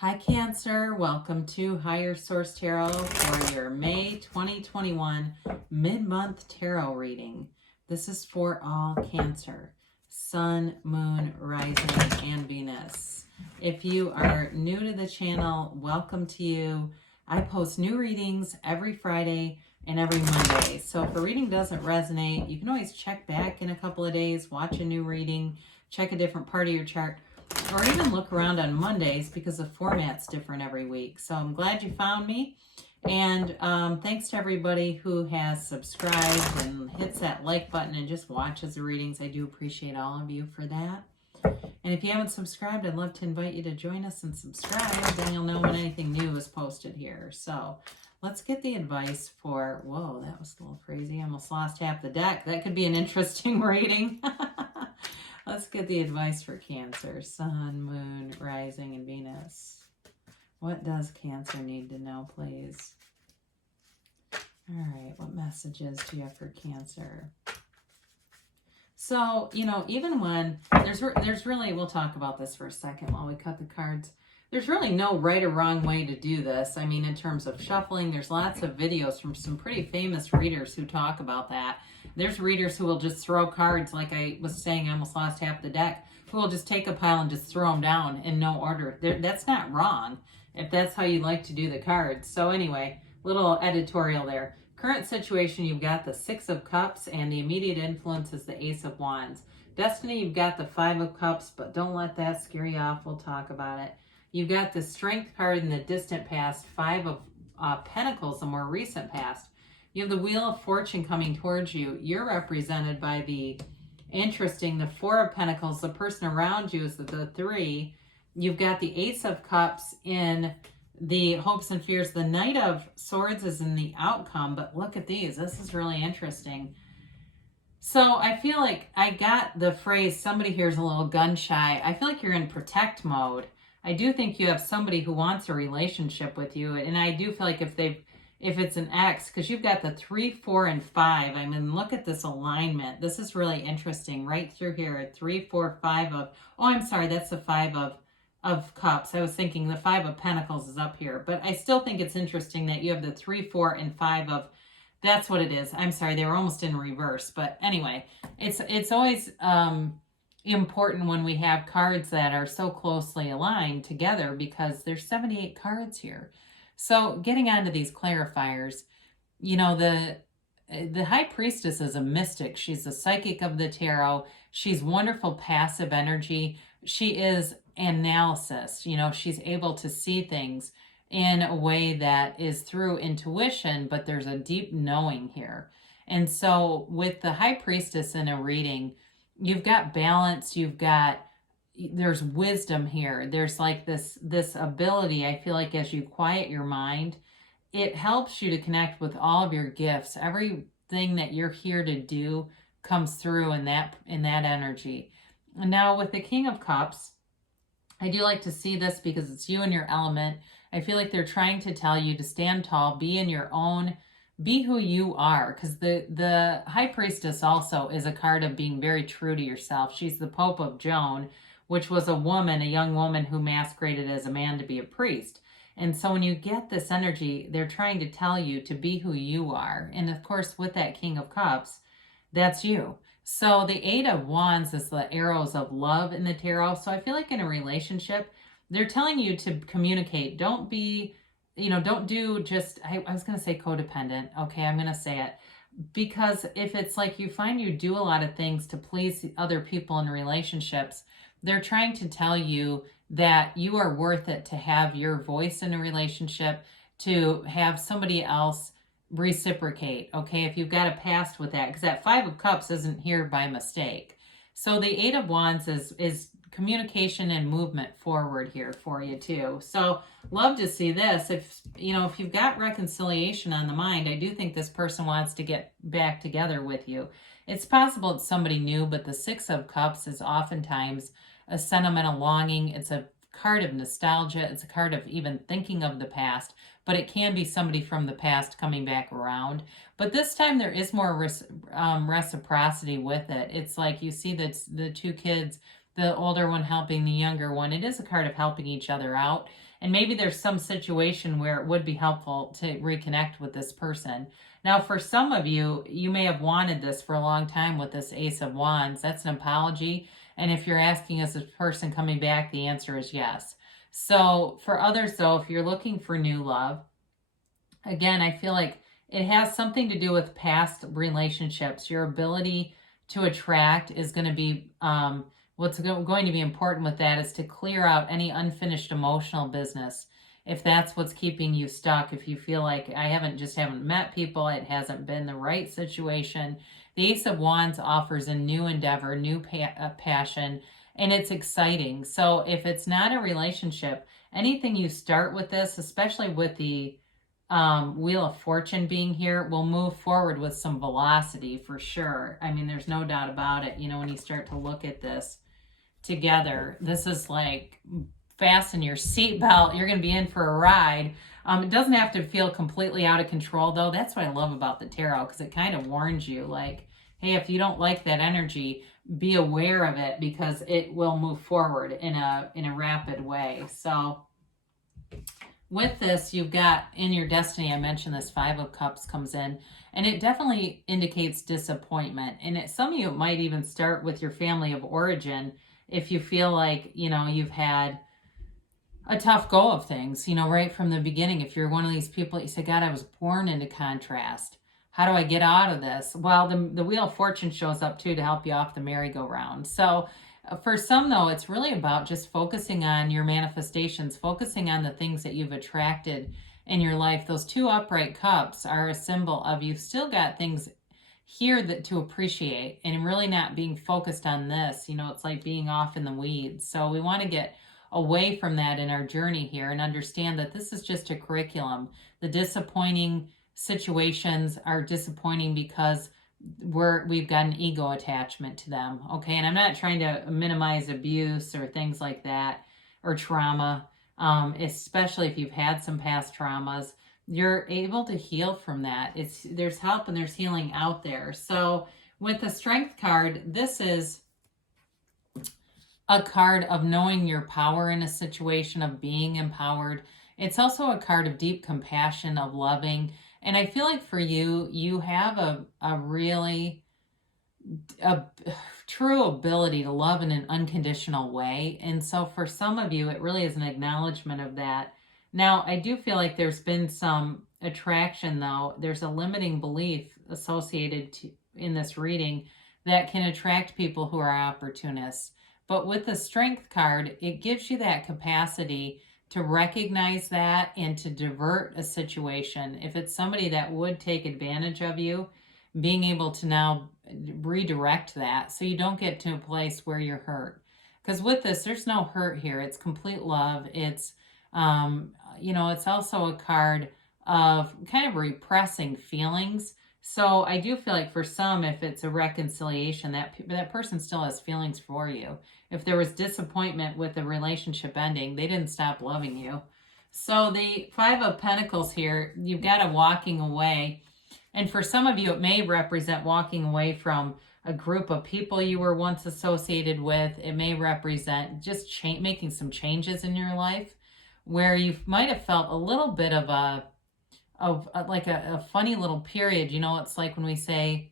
Hi Cancer, welcome to Higher Source Tarot for your May 2021 mid-month tarot reading. This is for all Cancer, Sun, Moon, Rising, and Venus. If you are new to the channel, welcome to you. I post new readings every Friday and every Monday. So if a reading doesn't resonate, you can always check back in a couple of days, watch a new reading, check a different part of your chart, or even look around on Mondays because the format's different every week. So I'm glad you found me. And thanks to everybody who has subscribed and hits that like button and just watches the readings. I do appreciate all of you for that. And if you haven't subscribed, I'd love to invite you to join us and subscribe. Then you'll know when anything new is posted here. So let's get the advice for, whoa, that was a little crazy. I almost lost half the deck. That could be an interesting reading. Let's get the advice for Cancer, Sun, Moon, Rising, and Venus. What does Cancer need to know, please? All right, what messages do you have for Cancer? So, even when there's really, we'll talk about this for a second while we cut the cards. There's really no right or wrong way to do this. I mean, in terms of shuffling, there's lots of videos from some pretty famous readers who talk about that. There's readers who will just throw cards, like I was saying, I almost lost half the deck, who will just take a pile and just throw them down in no order. That's not wrong, if that's how you like to do the cards. So anyway, little editorial there. Current situation, you've got the Six of Cups, and the immediate influence is the Ace of Wands. Destiny, you've got the Five of Cups, but don't let that scare you off. We'll talk about it. You've got the Strength card in the distant past, Five of Pentacles, the more recent past. You have the Wheel of Fortune coming towards you. You're represented by the Four of Pentacles. The person around you is the Three. You've got the Ace of Cups in the hopes and fears. The Knight of Swords is in the outcome, but look at these. This is really interesting. So I feel like I got the phrase, somebody here is a little gun shy. I feel like you're in protect mode. I do think you have somebody who wants a relationship with you, and I do feel like if it's an ex, because you've got the 3, 4, and 5. I mean, look at this alignment. This is really interesting. Right through here, 3, 4, 5 of, oh, I'm sorry, that's the 5 of Cups. I was thinking the 5 of Pentacles is up here, but I still think it's interesting that you have the 3, 4, and 5 of, that's what it is. I'm sorry, they were almost in reverse, but anyway, it's always important when we have cards that are so closely aligned together, because there's 78 cards here. So getting onto these clarifiers, the High Priestess is a mystic. She's the psychic of the tarot. She's wonderful passive energy. She is analysis. She's able to see things in a way that is through intuition, but there's a deep knowing here. And so with the High Priestess in a reading, you've got balance, there's wisdom here. There's like this ability, I feel like, as you quiet your mind, it helps you to connect with all of your gifts. Everything that you're here to do comes through in that energy. And now with the King of Cups, I do like to see this because it's you and your element. I feel like they're trying to tell you to stand tall, be in your own, be who you are, because the High Priestess also is a card of being very true to yourself. She's the Pope of Joan, which was a young woman who masqueraded as a man to be a priest. And so when you get this energy, they're trying to tell you to be who you are. And of course, with that King of Cups, that's you. So the Eight of Wands is the arrows of love in the tarot. So I feel like in a relationship, they're telling you to communicate. Don't be, don't do just, I was going to say codependent. Okay, I'm going to say it. Because if it's like you find you do a lot of things to please other people in relationships, they're trying to tell you that you are worth it to have your voice in a relationship, to have somebody else reciprocate, okay, if you've got a past with that, because that Five of Cups isn't here by mistake. So the Eight of Wands is communication and movement forward here for you too. So love to see this. If you've got reconciliation on the mind, I do think this person wants to get back together with you. It's possible it's somebody new, but the Six of Cups is oftentimes a sentimental longing. It's a card of nostalgia. It's a card of even thinking of the past, but it can be somebody from the past coming back around. But this time there is more reciprocity with it. It's like you see that the two kids the older one helping the younger one. It is a card of helping each other out. And maybe there's some situation where it would be helpful to reconnect with this person. Now, for some of you, you may have wanted this for a long time with this Ace of Wands. That's an apology. And if you're asking, is this person coming back? The answer is yes. So for others, though, if you're looking for new love, again, I feel like it has something to do with past relationships. Your ability to attract is going to be, what's going to be important with that is to clear out any unfinished emotional business. If that's what's keeping you stuck, if you feel like I haven't met people, it hasn't been the right situation. The Ace of Wands offers a new endeavor, new passion, and it's exciting. So if it's not a relationship, anything you start with this, especially with the Wheel of Fortune being here, will move forward with some velocity for sure. I mean, there's no doubt about it. You know, when you start to look at this together, this is like fasten your seatbelt. You're going to be in for a ride. It doesn't have to feel completely out of control, though. That's what I love about the tarot, because it kind of warns you, like, hey, if you don't like that energy, be aware of it, because it will move forward in a rapid way. So with this, you've got in your destiny, I mentioned this Five of Cups comes in, and it definitely indicates disappointment. And some of you might even start with your family of origin if you feel like, you know, you've had a tough go of things, you know, right from the beginning. If you're one of these people that you say, God, I was born into contrast. How do I get out of this? Well, the Wheel of Fortune shows up too to help you off the merry-go-round. So for some, though, it's really about just focusing on your manifestations, focusing on the things that you've attracted in your life. Those two upright cups are a symbol of you've still got things here that to appreciate, and really not being focused on this. You know, it's like being off in the weeds. So we want to get away from that in our journey here and understand that this is just a curriculum. The disappointing situations are disappointing because we've got an ego attachment to them. Okay. And I'm not trying to minimize abuse or things like that, or trauma. Especially if you've had some past traumas, you're able to heal from that. There's help and there's healing out there. So with the Strength card, this is a card of knowing your power in a situation, of being empowered. It's also a card of deep compassion, of loving. And I feel like for you, you have a true ability to love in an unconditional way. And so for some of you, it really is an acknowledgement of that. Now, I do feel like there's been some attraction, though. There's a limiting belief associated in this reading that can attract people who are opportunists. But with the Strength card, it gives you that capacity to recognize that and to divert a situation. If it's somebody that would take advantage of you, being able to now redirect that so you don't get to a place where you're hurt. Because with this, there's no hurt here. It's complete love. It's, it's also a card of kind of repressing feelings. So I do feel like for some, if it's a reconciliation, that person still has feelings for you. If there was disappointment with the relationship ending, they didn't stop loving you. So the Five of Pentacles here, you've got a walking away. And for some of you, it may represent walking away from a group of people you were once associated with. It may represent just making some changes in your life where you might have felt a little bit of a funny little period. You know, it's like when we say,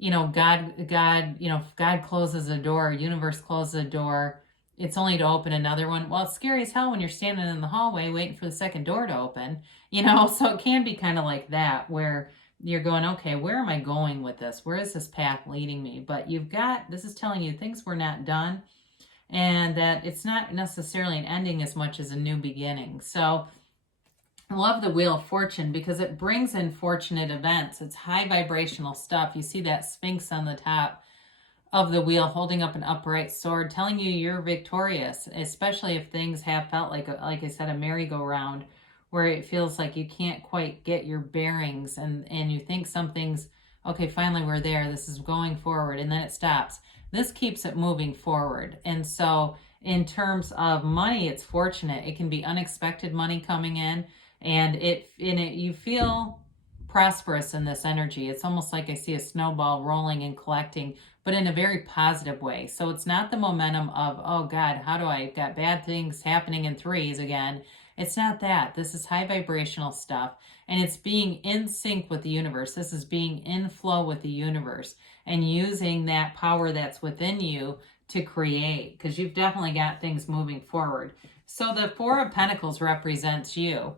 God closes a door, universe closes a door, it's only to open another one. Well, it's scary as hell when you're standing in the hallway waiting for the second door to open, so it can be kind of like that, where you're going, okay, where am I going with this? Where is this path leading me? But this is telling you things were not done, and that it's not necessarily an ending as much as a new beginning. So I love the Wheel of Fortune because it brings in fortunate events. It's high vibrational stuff. You see that Sphinx on the top of the wheel holding up an upright sword, telling you you're victorious, especially if things have felt like I said, a merry-go-round, where it feels like you can't quite get your bearings and you think something's, okay, finally we're there, this is going forward, and then it stops. This keeps it moving forward. And so in terms of money, it's fortunate. It can be unexpected money coming in, and you feel prosperous in this energy. It's almost like I see a snowball rolling and collecting, but in a very positive way. So it's not the momentum of, oh God, how do I got bad things happening in threes again? It's not that. This is high vibrational stuff, and it's being in sync with the universe. This is being in flow with the universe and using that power that's within you to create, because you've definitely got things moving forward. So the Four of Pentacles represents you.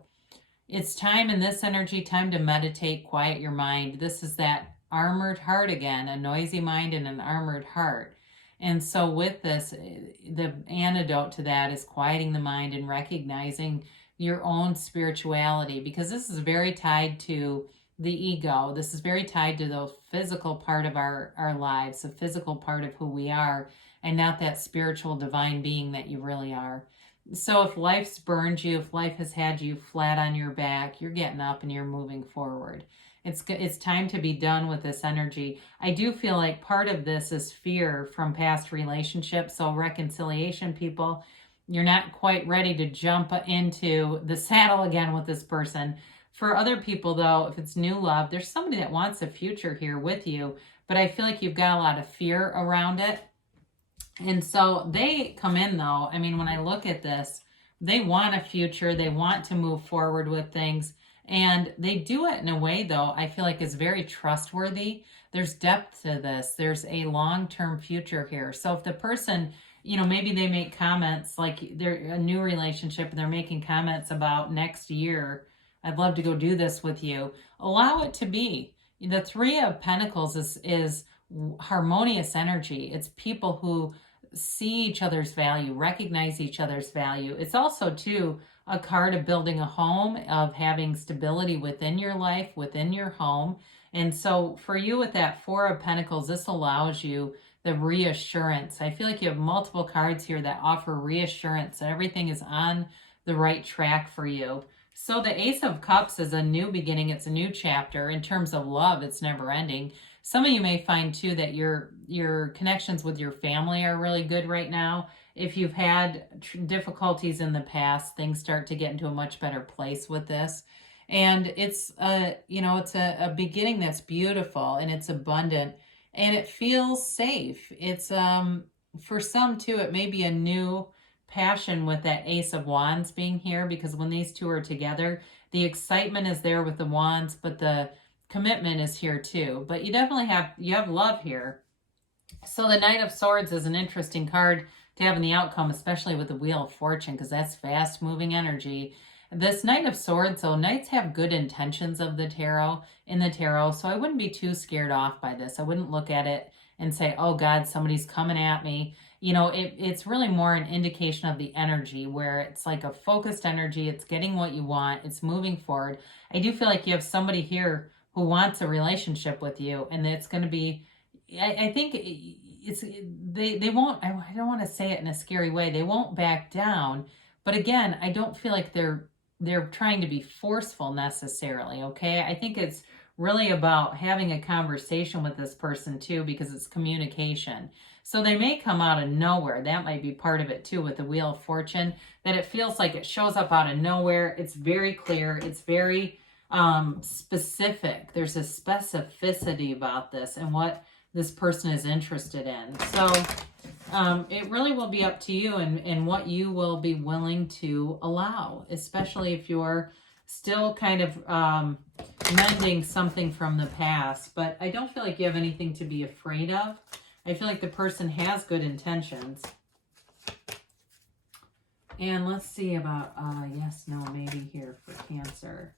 It's time in this energy, time to meditate, quiet your mind. This is that armored heart again, a noisy mind and an armored heart. And so with this, the antidote to that is quieting the mind and recognizing your own spirituality, because this is very tied to the ego. This is very tied to the physical part of our lives, the physical part of who we are, and not that spiritual divine being that you really are. So if life's burned you, if life has had you flat on your back, you're getting up and you're moving forward. It's time to be done with this energy. I do feel like part of this is fear from past relationships. So reconciliation, people, you're not quite ready to jump into the saddle again with this person. For other people, though, if it's new love, there's somebody that wants a future here with you, but I feel like you've got a lot of fear around it. And so they come in, though. I mean, when I look at this, they want a future. They want to move forward with things. And they do it in a way, though, I feel like is very trustworthy. There's depth to this. There's a long-term future here. So if the person, maybe they make comments like they're a new relationship and they're making comments about next year, I'd love to go do this with you. Allow it to be. The Three of Pentacles is harmonious energy. It's people who see each other's value, recognize each other's value. It's also, too, a card of building a home, of having stability within your life, within your home. And so for you with that Four of Pentacles, this allows you the reassurance. I feel like you have multiple cards here that offer reassurance that everything is on the right track for you. So the Ace of Cups is a new beginning. It's a new chapter. In terms of love, it's never ending. Some of you may find, too, that your connections with your family are really good right now. If you've had difficulties in the past, things start to get into a much better place with this. And it's a beginning that's beautiful and it's abundant and it feels safe. It's for some, too, it may be a new passion with that Ace of Wands being here, because when these two are together, the excitement is there with the wands, but the commitment is here too. But you definitely have love here. So the Knight of Swords is an interesting card to have in the outcome, especially with the Wheel of Fortune, because that's fast moving energy. This Knight of Swords, so Knights have good intentions of the tarot, so I wouldn't be too scared off by this. I wouldn't look at it and say, oh God, somebody's coming at me. It's really more an indication of the energy, where it's like a focused energy. It's getting what you want. It's moving forward. I do feel like you have somebody here who wants a relationship with you, and it's going to be, I think they won't, I don't want to say it in a scary way, they won't back down, but again, I don't feel like they're trying to be forceful necessarily, okay? I think it's really about having a conversation with this person too, because it's communication. So they may come out of nowhere. That might be part of it too with the Wheel of Fortune, that it feels like it shows up out of nowhere. It's very clear. It's very specific. There's a specificity about this and what this person is interested in. So it really will be up to you and what you will be willing to allow, especially if you're still kind of mending something from the past. But I don't feel like you have anything to be afraid of. I feel like the person has good intentions. And let's see about yes, no, maybe here for Cancer.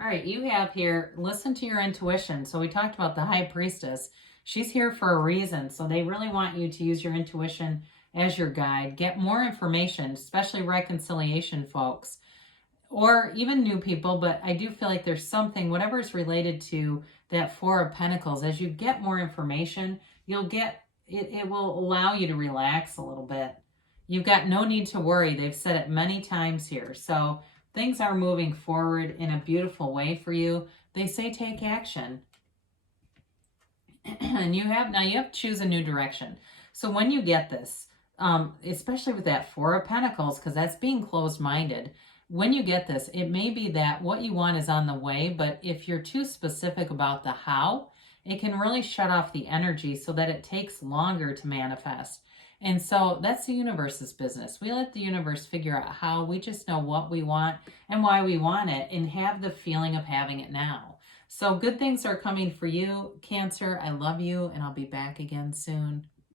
All right, you have here, listen to your intuition. So we talked about the High Priestess. She's here for a reason. So they really want you to use your intuition as your guide. Get more information, especially reconciliation folks, or even new people. But I do feel like there's something, whatever is related to that Four of Pentacles, as you get more information, you'll get, it will allow you to relax a little bit. You've got no need to worry. They've said it many times here. So things are moving forward in a beautiful way for you. They say take action. And you have to choose a new direction. So when you get this, especially with that Four of Pentacles, because that's being closed-minded, when you get this, it may be that what you want is on the way, but if you're too specific about the how, it can really shut off the energy so that it takes longer to manifest. And so that's the universe's business. We let the universe figure out how. We just know what we want and why we want it and have the feeling of having it now. So good things are coming for you, Cancer. I love you, and I'll be back again soon.